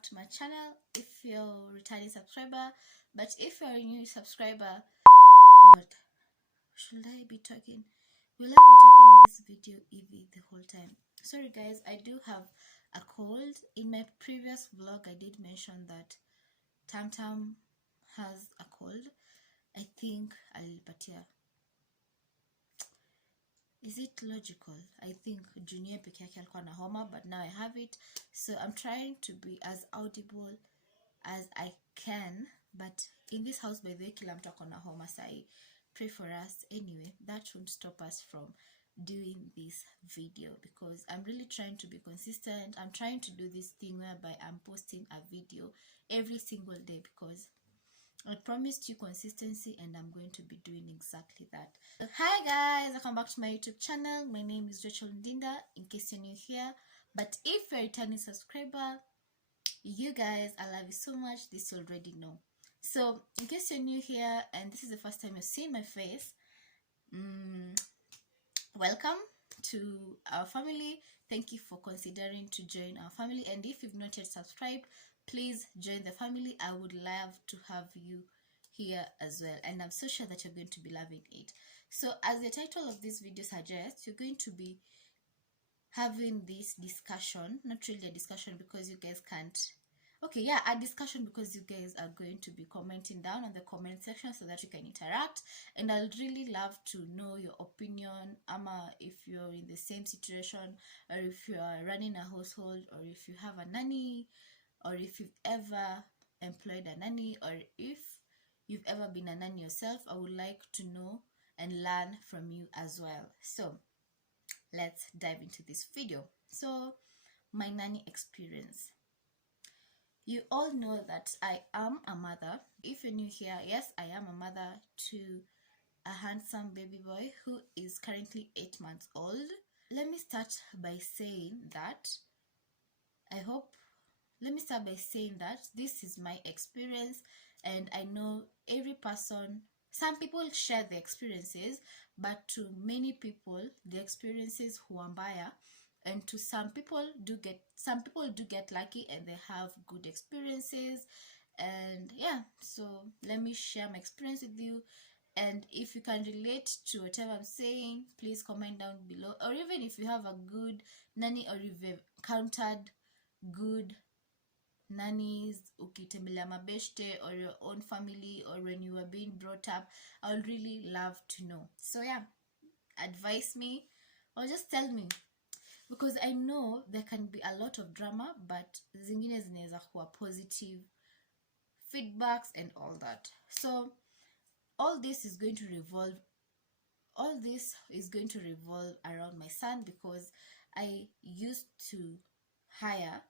back to my channel if you're a returning subscriber. But if you're a new subscriber, God, should I be talking? Will I be talking in this video Evie the whole time? Sorry guys, I do have a cold. In my previous vlog I did mention that Tam Tam has a cold. I think alipatia. Is it logical? I think Junior peke yake alikuwa na homa, but now I have it, so I'm trying to be as audible as I can. But in this house, by the way, kila mtu ako na homa sai. Pray for us anyway. That won't stop us from doing this video because I'm really trying to be consistent. I'm trying to do this thing whereby I'm posting a video every single day because I promised you consistency, and I'm going to be doing exactly that. So, hi guys, welcome back to my YouTube channel. My name is Rachel Ndinda, in case you're new here. But if you're a returning subscriber, you guys, I love you so much. This you already know. So in case you're new here and this is the first time you're seeing my face, welcome to our family. Thank you for considering to join our family, and if you've not yet subscribed, please join the family. I would love to have you here as well, and I'm so sure that you're going to be loving it. So as the title of this video suggests, you're going to be having this discussion, not really a discussion because you guys can't, okay, yeah, a discussion because you guys are going to be commenting down on the comment section so that you can interact, and I'll really love to know your opinion, if you're in the same situation, or if you are running a household, or if you have a nanny, or if you've ever employed a nanny, or if you've ever been a nanny yourself. I would like to know and learn from you as well. So let's dive into this video. So my nanny experience. You all know that I am a mother. If you're new here, yes, I am a mother to a handsome baby boy who is currently 8 months old. Let me start by saying that this is my experience, and I know every person, some people share the experiences, but to many people the experiences huambaya, and to some people do get lucky and they have good experiences. And yeah, so let me share my experience with you, and if you can relate to whatever I'm saying, please comment down below. Or even if you have a good nanny, or you've encountered good nannies ukitembelea mabeshte, or your own family, or when you were being brought up, I would really love to know. So yeah, advise me or just tell me, because I know there can be a lot of drama, but zingine zinaweza kuwa positive feedbacks and all that. So all this is going to revolve around my son, because I used to hire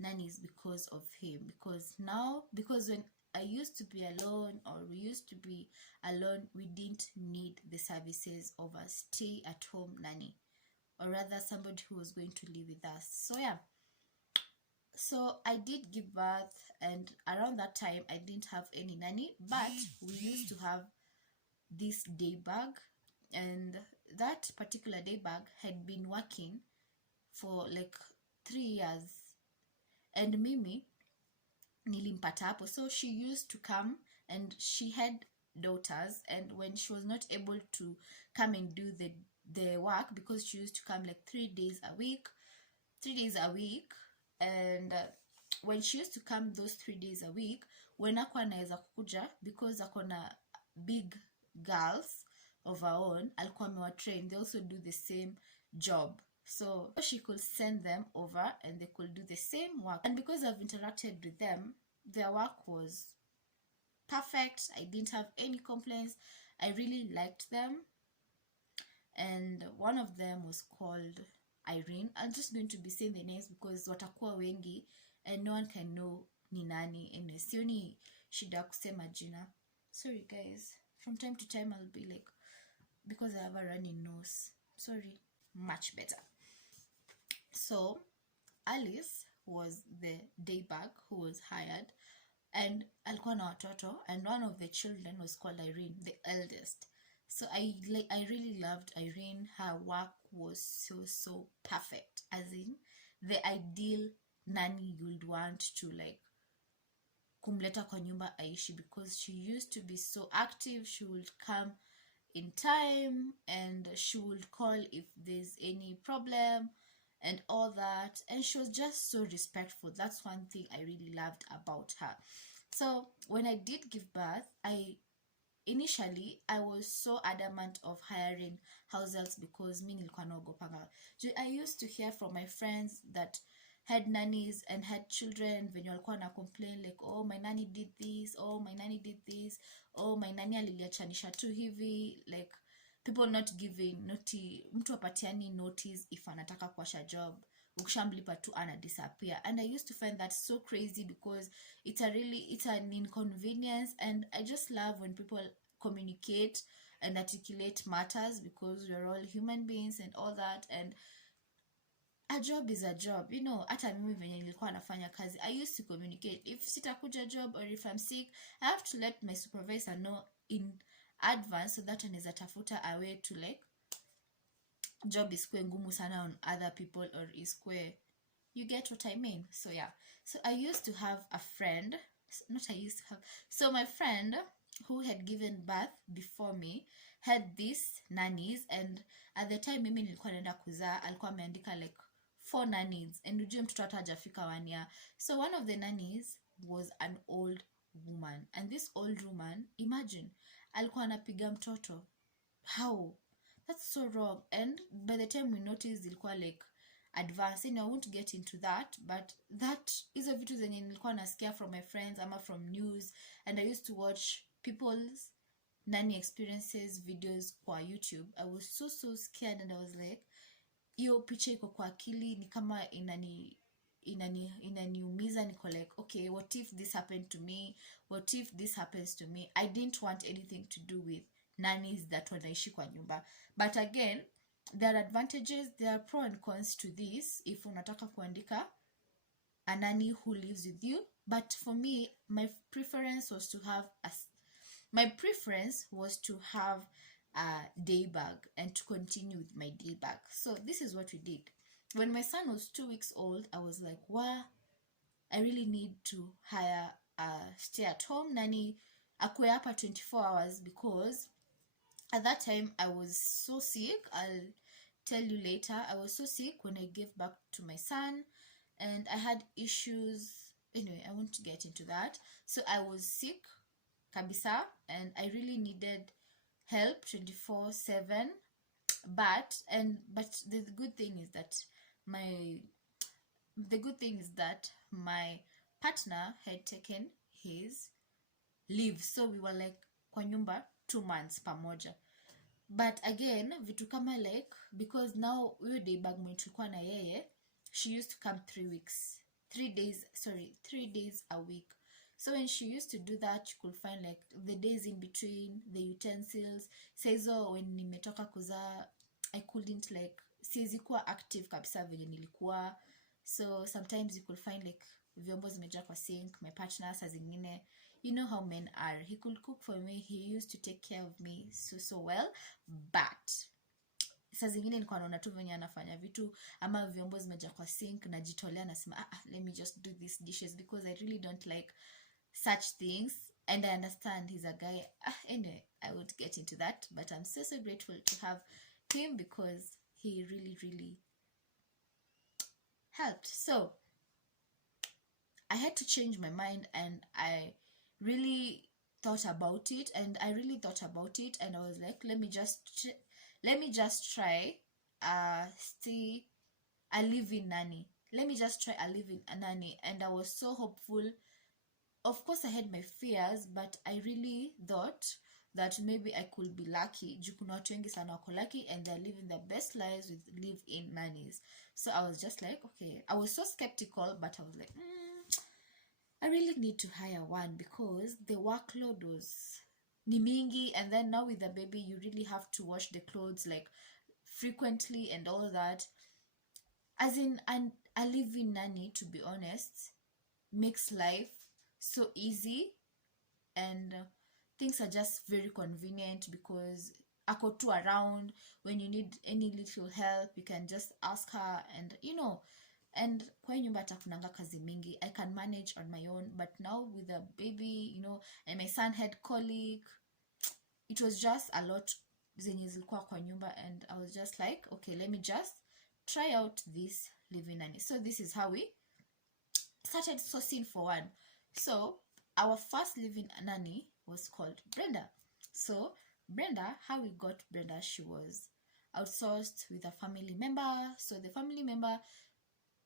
nannies because of him. Because when I used to be alone, or we used to be alone, we didn't need the services of a stay-at-home nanny, or rather somebody who was going to live with us. So yeah, so I did give birth, and around that time I didn't have any nanny, but we used to have this day bag, and that particular day bag had been working for like 3 years, and Mimi nilimpata hapo. So she used to come, and she had daughters, and when she was not able to come and do the work, because she used to come like 3 days a week, and when she used to come those 3 days a week, when hakuwa anaweza kukuja because akona big girls of her own, alikuwa amewatrain, they also do the same job, so she could send them over and they could do the same work. And because I've interacted with them, their work was perfect. I didn't have any complaints. I really liked them, and one of them was called Irene. I'm just going to be saying the names because watakuwa wengi and no one can know ni nani, and sioni shida kusema jina. Sorry guys, from time to time I'll be like, because I have a running nose, sorry. Much better. So Alice was the day bag who was hired, and alikuwa na watoto, and one of the children was called Irene, the eldest. So I really loved Irene. Her work was so perfect, as in the ideal nanny you'd want to like kumleta kwa nyumba aishi, because she used to be so active. She would come in time and she would call if there's any problem and all that, and she was just so respectful. That's one thing I really loved about her. So when I did give birth, initially I was so adamant of hiring house helps because mi nilikuwa naogopanga. I used to hear from my friends that had nannies and had children venye walikuwa na complain like, oh my nanny did this, oh my nanny did this, oh my nanny aliliachanisha tu hivi, like people not giving mtu apatiani notice if anataka kuasha job, ukishamlipa tu ana disappear. And I used to find that so crazy because it's an inconvenience, and I just love when people communicate and articulate matters, because we're all human beings and all that, and a job is a job, you know. Hata mimi venye nilikuwa nafanya kazi, I used to communicate if sitakuja job or if I'm sick, I have to let my supervisor know in advance so that anaweza tafuta a way to like job isikue ngumu sana on other people, or isikue, you get what I mean? So yeah, so I used to have a friend, so my friend who had given birth before me had these nannies, and at the time mimi nilikuwa naenda kuzaa, alikuwa ameandika like 4 nannies, and ujue mtoto hata hajafika 1 year. So one of the nannies was an old woman, and this old woman, imagine, alikuwa anapiga mtoto. How? That's so wrong. And by the time we noticed, ilikuwa like advanced. I won't get into that, but that is a vitu zenye nilikuwa nasikia from my friends ama from news, and I used to watch people's nanny experiences videos kwa YouTube. I was so scared, and I was like, hiyo picha iko kwa akili ni kama inaniumiza. Niko like, okay, what if this happened to me? What if this happens to me? I didn't want anything to do with nannies that wanaishi kwa nyumba. But again, there are advantages, there are pro and cons to this if unataka kuandika a nanny who lives with you. But for me, my preference was to have a day bag and to continue with my day bag. So this is what we did. When my son was 2 weeks old, I was like, wow, I really need to hire a stay-at-home nanny akue hapa 24 hours, because at that time I was so sick. I'll tell you later. I was so sick when I gave birth to my son, and I had issues. Anyway, I won't get into that. So I was sick kabisa, and I really needed help 24/7. But the good thing is that my partner had taken his leave, so we were like kwa nyumba 2 months pamoja. But again, vitu kama like, because now huyo day bag mwenye tulikuwa na yeye, she used to come 3 days a week. So when she used to do that, you could find like the days in between, the utensils. Saizo when nimetoka kuzaa, I couldn't like, siwezi kuwa active kabisa venye nilikuwa. So sometimes you could find like vyombo zimejaa kwa sink. My partner saa zingine, you know how men are, he could cook for me, he used to take care of me so well. But saa zingine nilikuwa naona tu venye anafanya vitu ama vyombo zimejaa kwa sink, najitolea nasema let me just do these dishes, because I really don't like such things. And I understand he's a guy. Anyway, I would get into that, but I'm so grateful to have him, because he really helped. So I had to change my mind, and I really thought about it, and I was like, let me just try stay a live-in nanny. Let me just try a live-in nanny. And I was so hopeful. Of course, I had my fears, but I really thought that maybe I could be lucky. Juu kuna watu wengi sana wako lucky and they're living their best lives with live-in nannies. So I was just like, okay. I was so skeptical, but I was like, I really need to hire one, because the workload was ni mingi, and then now with the baby, you really have to wash the clothes like frequently and all that. As in, a live-in nanny, to be honest, makes life so easy, and things are just very convenient, because ako tu around. When you need any little help, you can just ask her, and you know, and kwa nyumba atakunanga kazi mingi. I can manage on my own, but now with a baby, you know, and my son had colic, it was just a lot zenye zilikuwa kwa nyumba, and I was just like, okay, let me just try out this living nanny. So this is how we started sourcing for one. So our first living nanny was called Brenda. So Brenda, how we got Brenda, she was outsourced with a family member. So the family member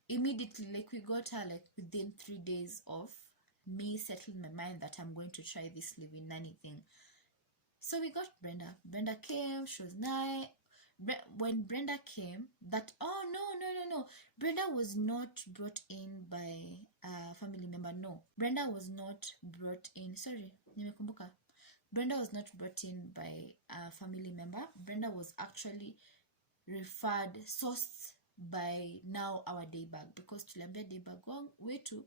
immediately, like, we got her like within 3 days of me settling my mind that I'm going to try this living nanny thing. So we got Brenda. Brenda came, she was nice. When Brenda came, that, oh no, Brenda was not brought in by a family member. No, Brenda was not brought in, sorry, nimekumbuka. Brenda was not brought in by a family member. Brenda was actually referred, sourced by now our day bag, because tuliambia day bag wetu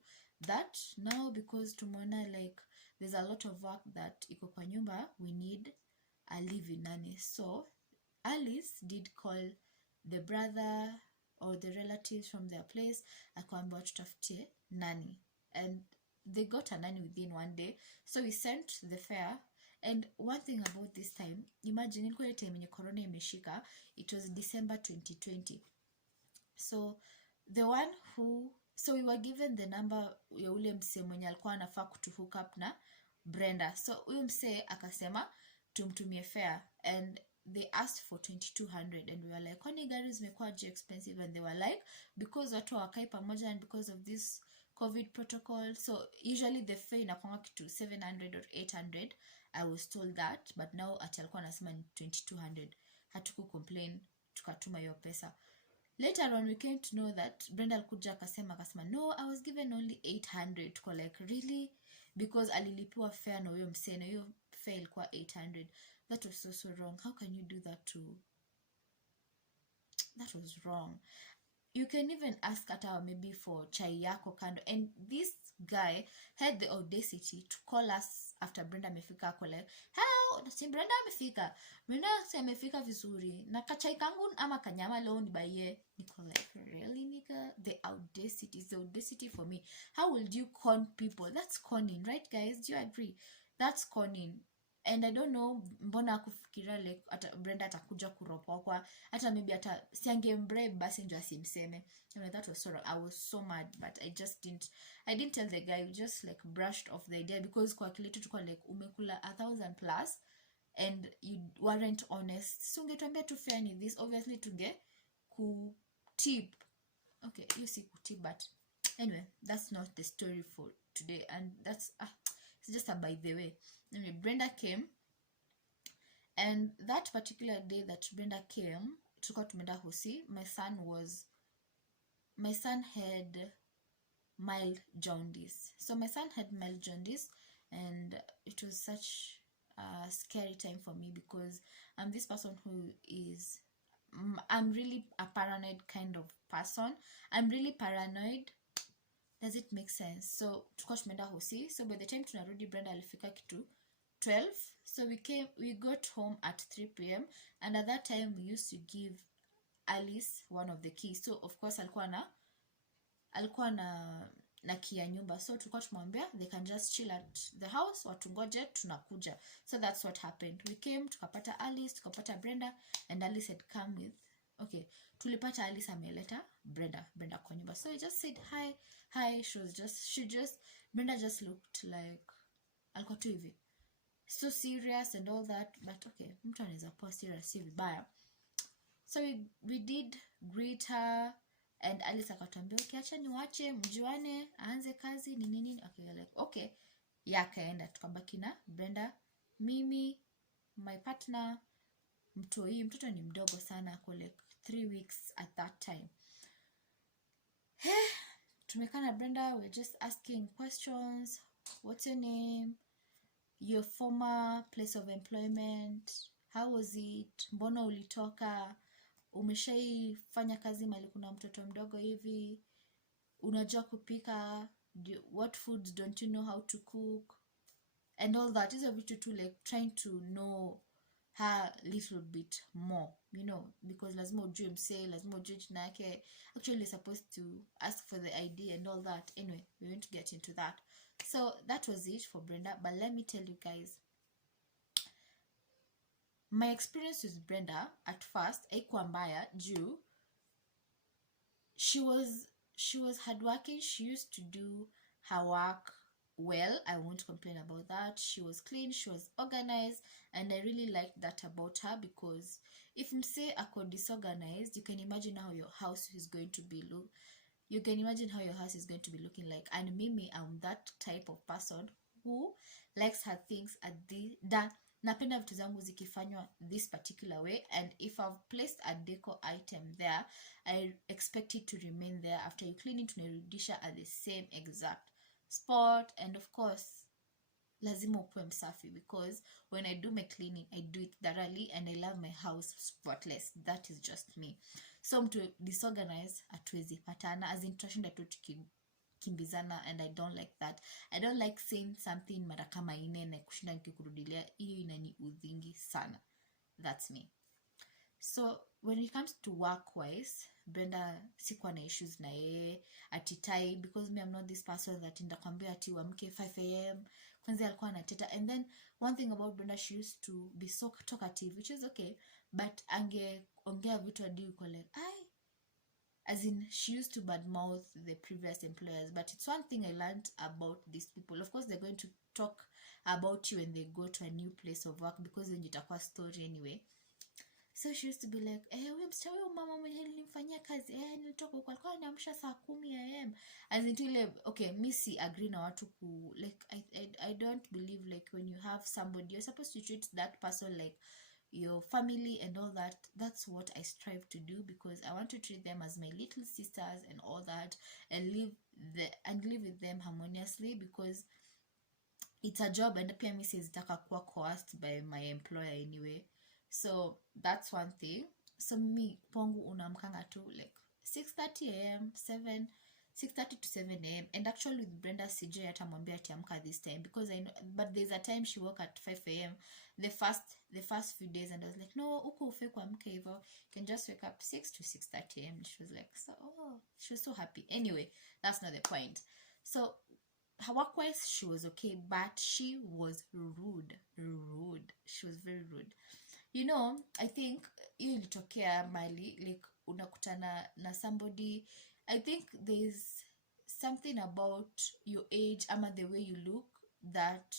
that now, because tumeona like there's a lot of work that iko kwa nyumba, we need a living nanny. So Alice did call the brother or the relatives from their place, akaambia tutafutie nanny, and they got a nanny within 1 day. So we sent the fare. And one thing about this time, imagine ilikuwa time yenye corona imeshika, it was December 2020. So the one who, so we were given the number ya ule msee mwenye alikuwa anafaa kutuhook up na Brenda. So huyo msee akasema tumtumie fare, and they asked for 2200, and we were like, kwani gari zimekuwa too expensive? And they were like, because watu hawakai pamoja and because of this COVID protocol, so usually the fare inakuanga kitu 700 or 800. I was told that, but now ati alikuwa anasema 2200. Hatuku complain, tukatuma hiyo pesa. Later on we came to know that Brenda alikuja akasema no, I was given only 800. Tuko like, really? Because alilipiwa fare na huyo msee, na hiyo fare ilikuwa 800. That was so wrong. How can you do that to? That was wrong. You can even ask ata maybe for chai yako kando. And this guy had the audacity to call us after Brenda amefika, ako like, hello, si Brenda amefika. Brenda si amefika vizuri. Na kachai kangu ama kanyama leo nibaye. Niko like, really nigga? The audacity is the audacity for me. How will you con people? That's conning, right guys? Do you agree? That's conning. And I don't know mbona kufikiria like ata Brenda atakuja kuropokwa, hata maybe ata siangembre basi ndio asimseme. You know, that was so wrong. I was so mad, but I didn't tell the guy. We just like brushed off the idea, because kwa kiletu tuko like umekula 1,000 plus and you weren't honest. So ungetuambia tu fare ni this, obviously tunge ku tip. Okay, you see ku tip, but anyway, that's not the story for today, and that's it's just a by the way. Anyway, Brenda came, and that particular day that Brenda came, tulikuwa tumeenda hosi. My son had mild jaundice. So my son had mild jaundice, and it was such a scary time for me, because I'm this person who is, I'm really a paranoid kind of person. I'm really paranoid. Does it make sense? So tulikuwa tumeenda hosi. So by the time tunarudi, Brenda alifika kitu 12. So we got home at 3 p.m. and at that time we used to give Alice one of the keys. So of course alikuwa na key ya nyumba. So tulikuwa tumwambia they can just chill at the house, watungoje tunakuja. So that's what happened. We came, tukapata Alice, tukapata Brenda, and Alice had come with, okay, tulipata Alice ameleta Brenda kwa nyumba. So I just said hi. Brenda just looked like alikuwa tu hivi so serious and all that, but okay, mtu anaweza kuwa serious si vibaya. So we did greet her, and Alice akatuambia okay, acha niwache mjuane, aanze kazi nini. Okay, like okay, yakaenda. Tukabaki na Brenda, mimi, my partner, mtoto ni mdogo sana, ako like 3 weeks at that time. Tumekaa na Brenda, we're just asking questions. What's your name? Your former place of employment, how was it? Mbona ulitoka? Umeshaifanya kazi mali kuna mtoto mdogo hivi? Unajua kupika? What foods don't you know how to cook? And all that. Hizo vitu tu, like trying to know her little bit more. you know, because lazima ujue msee, lazima ujue jina yake. Actually you're supposed to ask for the ID and all that. Anyway, we won't get into that. So that was it for Brenda. But let me tell you guys, my experience with Brenda at first haikuwa mbaya juu she was hardworking. She used to do her work well. I won't complain about that. She was clean, she was organized, and I really liked that about her, because if msee ako disorganized, you can imagine how your house is going to be looking like. And mimi, I'm that type of person who likes her things at that napenda vitu zangu zikifanywa this particular way, and if I've placed a deco item there, I expect it to remain there. After you clean it, tunarudisha at the same exact spot. And of course lazima ukuwe msafi, because when I do my cleaning, I do it thoroughly, and I love my house spotless. That is just me. So mtu disorganized hatuwezi patana, as in tutashinda tu tukikimbizana, and I don't like that. I don't like saying something mara kama ine na kushinda nikikurudilia. Hiyo inaniudhingi sana. That's me. So when it comes to work wise, Brenda sikuwa na issues na yeye atitai, because me I'm not this person that ndakwambia ati uamke 5 am. Kwanza alikuwa anateta. And then one thing about Brenda, she used to be so talkative, which is okay, but angeongea vitu hadi uko like as in, she used to badmouth the previous employers. But it's one thing I learned about these people. Of course they're going to talk about you when they go to a new place of work, because then itakuwa story anyway. So she used to be like, wewe msichana huyo mama mwenye nilimfanyia kazi, nilitoka huko alikuwa anaamsha saa 10 am. As in ile, okay, me si agree na watu ku, like I don't believe like when you have somebody, you're supposed to treat that person like your family and all that. That's what I strive to do, because I want to treat them as my little sisters and all that, and live with them harmoniously, because it's a job, and pia mimi sitaka kuwa coerced by my employer anyway. So that's one thing. So me pongu unamkanga tu like 6:30 am, 6:30 to 7 am. And actually with Brenda CJ atamwambia atiamka this time, because I know, but there's a time she woke at 5 am the first few days, and I was like, no, uko ufai kuamka hivyo, you can just wake up 6 to 6:30 am. She was like, she was so happy. Anyway, that's not the point. So her work-wise, she was okay, but she was rude. She was very rude. You know, I think hiyo ilitokea mali, like unakutana na somebody, I think there's something about your age ama the way you look that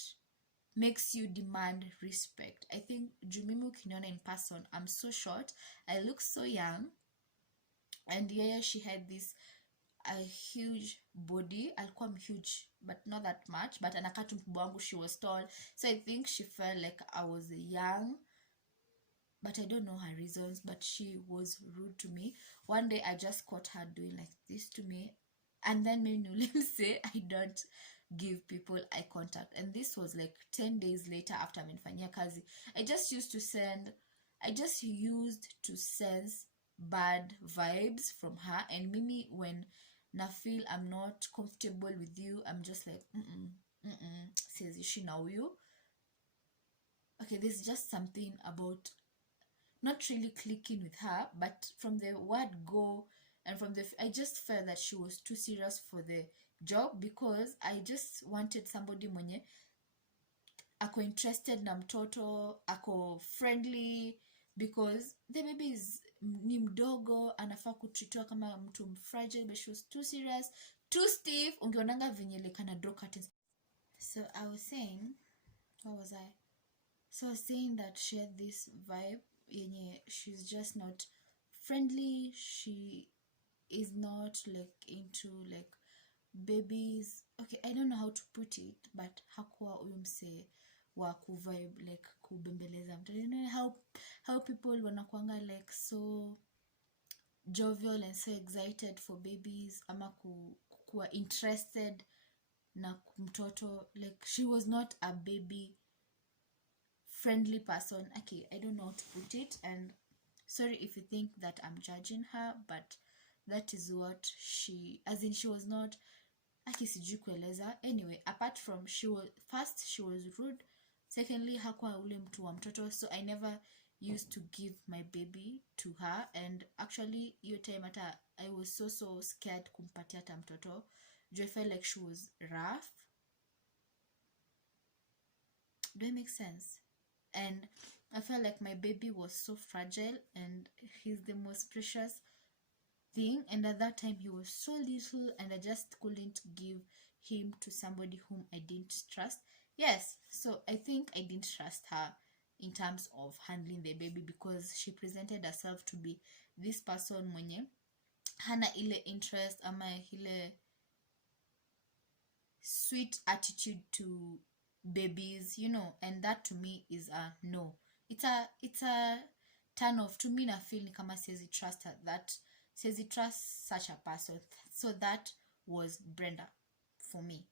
makes you demand respect. I think jumimi ukiniona in person, I'm so short, I look so young, and yeah, she had this a huge body. Alikuwa huge, but not that much, but anakaa tu mkubwa wangu. She was tall, so I think she felt like I was young, but I don't know her reasons. But she was rude to me. One day I just caught her doing like this to me, and then me say I don't give people eye contact. And this was like 10 days later after amenifanyia kazi. I just used to sense bad vibes from her, and mimi when na feel I'm not comfortable with you, I'm just like says she now you. Okay, there's just something about not really clicking with her, but from the word go, and from I just felt that she was too serious for the job, because I just wanted somebody mwenye ako interested na mtoto, ako friendly, because the baby is ni mdogo, anafaa kutreatiwa kama mtu mfragile, but she was too serious, too stiff. Ungeonanga venye like ana draw curtains. So I was saying, what was I? So I was saying that she had this vibe yenye she's just not friendly. She is not like into like babies. Okay, I don't know how to put it, but hakuwa umse wa kuvibe like kubembeleza mtu. You know how people wanakuanga like so jovial and so excited for babies, ama kuwa interested na mtoto. Like she was not a baby friendly person. Okay, I don't know how to put it, and sorry if you think that I'm judging her, but that is what she, as in she was not sijui kueleza. Anyway, apart from she was rude, secondly hakuwa ule mtu wa mtoto, so I never used to give my baby to her, and actually your time I was so scared kumpatia hata mtoto. I felt like she was rough. Do I make sense? And I felt like my baby was so fragile, and he's the most precious thing, and at that time he was so little, and I just couldn't give him to somebody whom I didn't trust. Yes, so I think I didn't trust her in terms of handling the baby, because she presented herself to be this person mwenye hana ile interest ama ile sweet attitude to babies, and that to me is a no. It's a turn off to me. Na feel ni kama siwezi trust her, that siwezi trust such a person. So that was Brenda for me.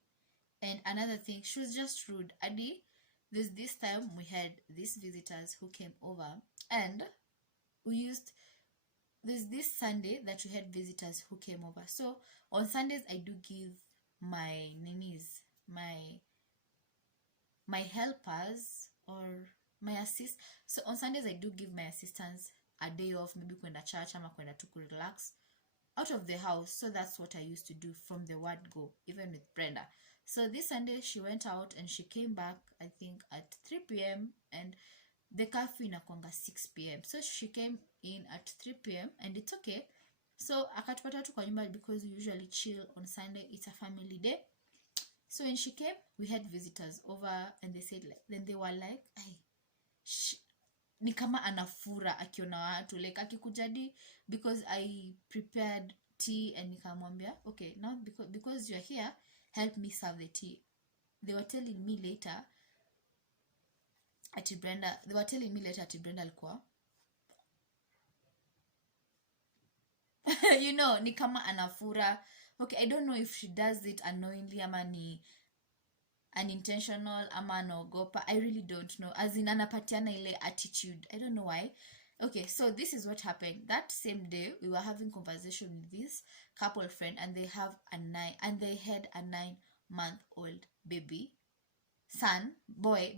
And another thing, she was just rude. Adi, this time we had these visitors who came over, and there's this Sunday that we had visitors who came over. So on Sundays I do give my nannies, my helpers, or my assist. So on Sundays I do give my assistants a day off, maybe kwenda church ama kwenda to relax out of the house. So that's what I used to do from the word go, even with Brenda. So this Sunday she went out and she came back, I think at 3 p.m. and the curfew inakwanga 6 p.m. So she came in at 3 p.m. and it's okay. So akatupata tu kwa nyumba because we usually chill on Sunday. It's a family day. So when she came, we had visitors over, and they said, like, then they were like, ni kama anafura akiona watu, like akikujadi, because I prepared tea, and nikamwambia, okay, now because you're here, help me serve the tea. They were telling me later ati Brenda alikuwa ni kama anafura. Okay, I don't know if she does it unknowingly ama ni unintentional ama anaogopa. I really don't know. As in anapatiana ile attitude. I don't know why. Okay, so this is what happened. That same day, we were having conversation with this couple friend, and they had a 9-month-old baby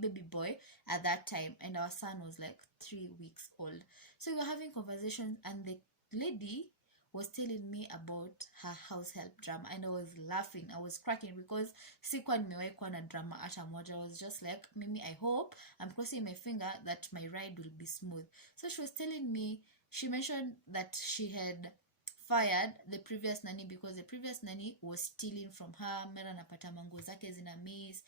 baby boy at that time, and our son was like 3 weeks old. So we were having conversations, and the lady was telling me about her house help drama, and I was laughing, I was cracking, because sikuwa nimewahi kuwa na drama hata moja. I was just like, mimi, I hope, I'm crossing my finger that my ride will be smooth. So she was telling me, she mentioned that she had fired the previous nanny because the previous nanny was stealing from her. Mera napata manguo zake zina miss,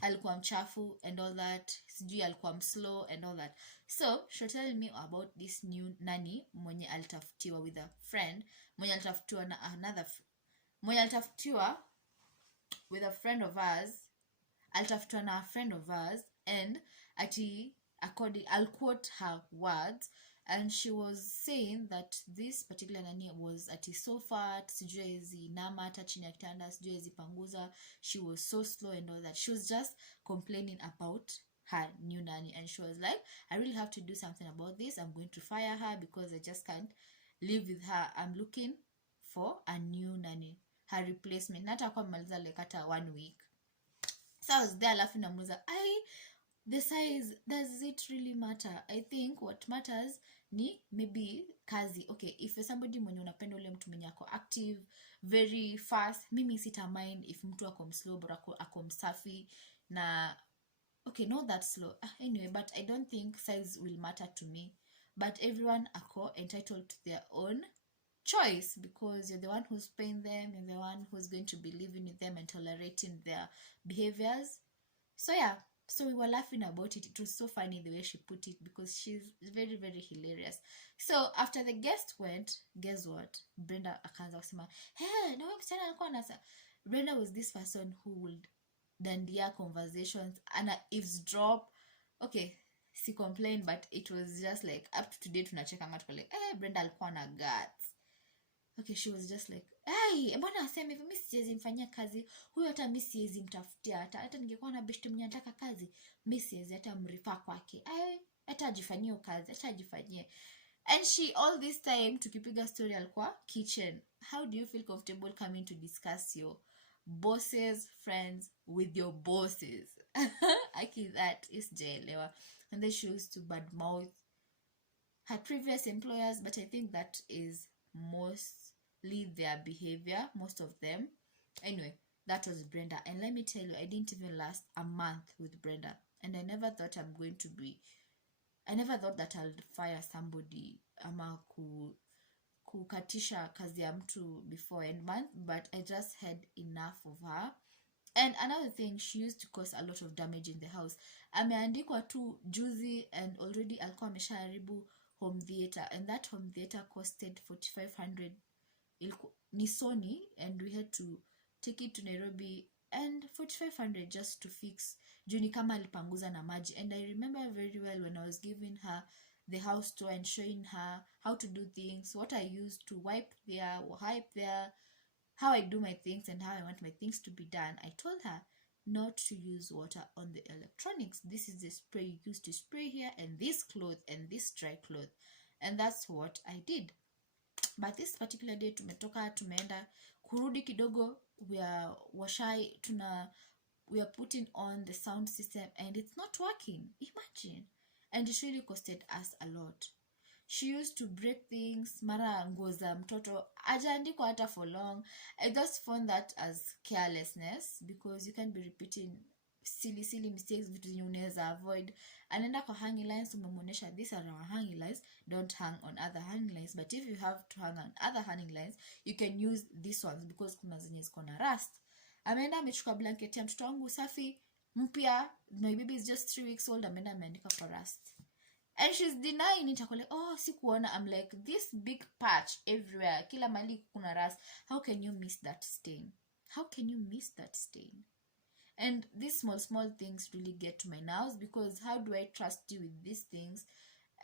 alikuwa mchafu and all that, sijui alikuwa mslow and all that. So she was telling me about this new nanny mwenye alitafutiwa with a friend, mwenye alitafutiwa na mwenye alitafutiwa with a friend of ours, alitafutiwa na a friend of ours, and I'll quote her words, and she was saying that this particular nanny was so fat, sijui hizi nama hata chini ya kitanda, sijui hizi panguza, she was so slow and all that. She was just complaining about her new nanny, and she was like, I really have to do something about this. I'm going to fire her because I just can't live with her. I'm looking for a new nanny, her replacement. Nata kwa maliza like hata 1 week. So I was there laughing, namuza, the size, does it really matter? I think what matters ni maybe kazi. Okay, if you're somebody mwenye unapenda ule mtu mwenye ako active, very fast, mimi sita mind if mtu ako mslow, but ako msafi na okay, not that slow. Anyway, but I don't think size will matter to me. But everyone ako entitled to their own choice, because you're the one who's paying them, you're the one who's going to be living with them and tolerating their behaviors. So yeah, so we were laughing about it. It was so funny the way she put it, because she's very, very hilarious. So after the guest went, guess what? Brenda akaanza kusema, hey, no, Brenda was this person who would dandia conversations and eavesdrop. Okay, she complained, but it was just like, up to today tunacheka ngatu like, Brenda alikuwa na guts. Okay, she was just like, mbona aseme hivyo, mimi siwezi mfanyia kazi huyo, hata mimi siwezi mtafutia, hata ningekuwa na best mwenye anataka kazi, mimi siwezi hata mrifa kwake, hata ajifanyie kazi, hata ajifanyie. And she all this time tukipiga story alikuwa kitchen. How do you feel comfortable coming to discuss your bosses friends with your bosses? Aki, that is jaelewa. And then she used to badmouth her previous employers, but I think that is mostly their behavior, most of them. Anyway, that was Brenda. And let me tell you, I didn't even last a month with Brenda. And I never thought that I'll fire somebody ama kukatisha kazi ya mtu before end month, but I just had enough of her. And another thing, she used to cause a lot of damage in the house. Ameandikwa tu juzi and already alikuwa ameshaharibu home theater, and that home theater costed 4500. Ni Sony, and we had to take it to Nairobi, and 4500 just to fix juni kama alipanguza na maji. And I remember very well when I was giving her the house tour and showing her how to do things, what I used to wipe there, how I do my things and how I want my things to be done. I told her not to use water on the electronics. This is the spray you use to spray here, and this cloth and this dry cloth. And that's what I did. But this particular day tumetoka tumeenda kurudi kidogo, we are putting on the sound system and it's not working. Imagine. And it really costed us a lot. She used to break things, mara nguo za mtoto hajaandikwa hata for long. I just found that as carelessness, because you can't be repeating silly mistakes, vitu zenye unaweza avoid. Anaenda kwa hanging lines, umemuonesha these are our hanging lines, don't hang on other hanging lines. But if you have to hang on other hanging lines, you can use these ones because kuna zenye ziko na rust. Ameenda amechukua blanket ya mtoto wangu safi mpya, my baby is just 3 weeks old, ameenda ameandika for rust. And she's denying it. Like, oh, sikuona. I'm like, this big patch everywhere. Kila mali kuna rust. How can you miss that stain? How can you miss that stain? And these small things really get to my nerves, because how do I trust you with these things?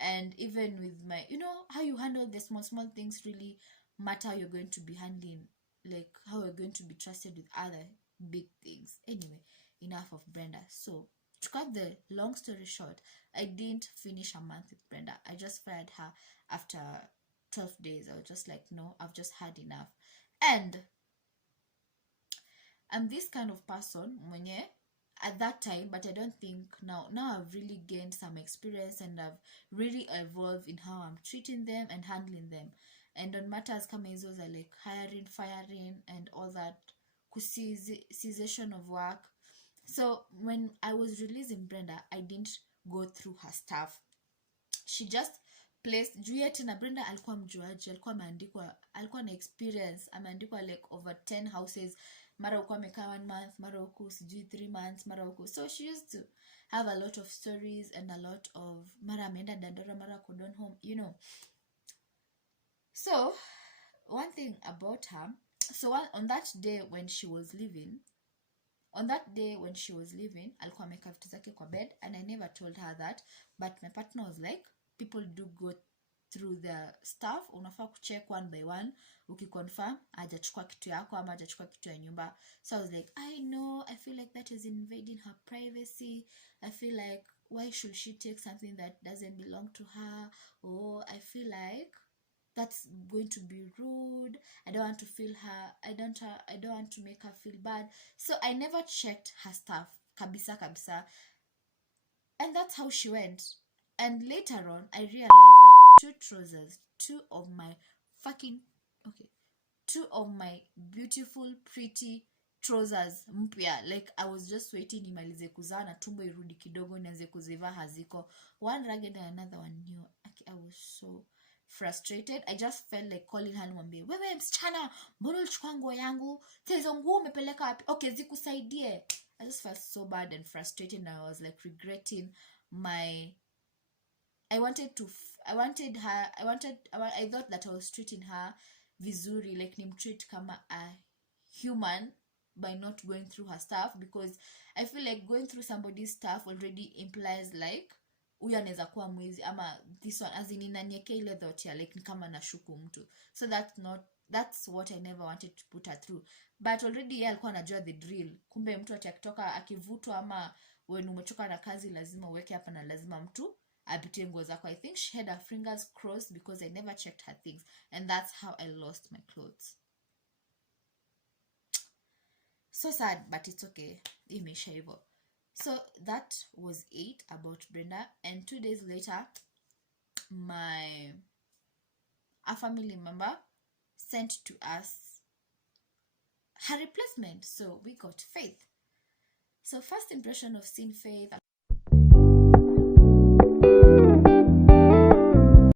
And even with my, how you handle the small things really matter how you're going to be handling, like how you're going to be trusted with other big things. Anyway, enough of Brenda. So, to cut the long story short, I didn't finish a month with Brenda. I just fired her after 12 days. I was just like, no, I've just had enough. And I'm this kind of person mwenye at that time, but I don't think now I've really gained some experience and I've really evolved in how I'm treating them and handling them. And on matters kama hizo za like hiring, firing and all that, cessation of work. So when I was releasing Brenda, I didn't go through her stuff. She just placed juu na Brenda alikuwa mjuaji, alikuwa na experience, ameandikwa like over 10 houses, mara huko amekaa 1 month, mara huko sijui 3 months, mara huko. So she used to have a lot of stories and a lot of mara ameenda Dandora, mara Kodon home, So one thing about her, so on that day when she was leaving, alikuwa ameka vitu zake kwa bed, and I never told her that, but my partner was like, people do go through their stuff, unafaa kucheck one by one, ukiconfirm hajachukua kitu yako ama hajachukua kitu ya nyumba. So I was like, I know, I feel like that is invading her privacy. I feel like, why should she take something that doesn't belong to her? Or I feel like that's going to be rude. I don't want to feel her, I don't want to make her feel bad. So I never checked her stuff kabisa. And that's how she went. And later on, I realized that two of my beautiful, pretty trousers mpya, like I was just waiting nimalize kuzaa na tumbo irudi kidogo nianze kuziva haziko, one ragged and another one new. I was so frustrated. I just felt like calling her nimwambie, wewe msichana, mbona ulichukua nguo yangu? Hizo nguo umepeleka wapi? Okay, zikusaidie. I just felt so bad and frustrated, and I was like regretting I thought that I was treating her vizuri, like nimtreat kama a human by not going through her stuff, because I feel like going through somebody's stuff already implies like huyu anaweza kuwa mwizi ama this one, as in inaniekea ile thought ya like ni kama nashuku mtu. So that's what I never wanted to put her through. But already yeye alikuwa anajua the drill. Kumbe mtu akitoka akivutwa ama when umechoka na kazi lazima uweke hapa na lazima mtu apitie nguo zako. I think she had her fingers crossed because I never checked her things, and that's how I lost my clothes. So sad, but it's okay. Imeisha hivyo. So that was it about Brenda. And 2 days later, a family member sent to us her replacement. So we got Faith. So first impression of seeing Faith,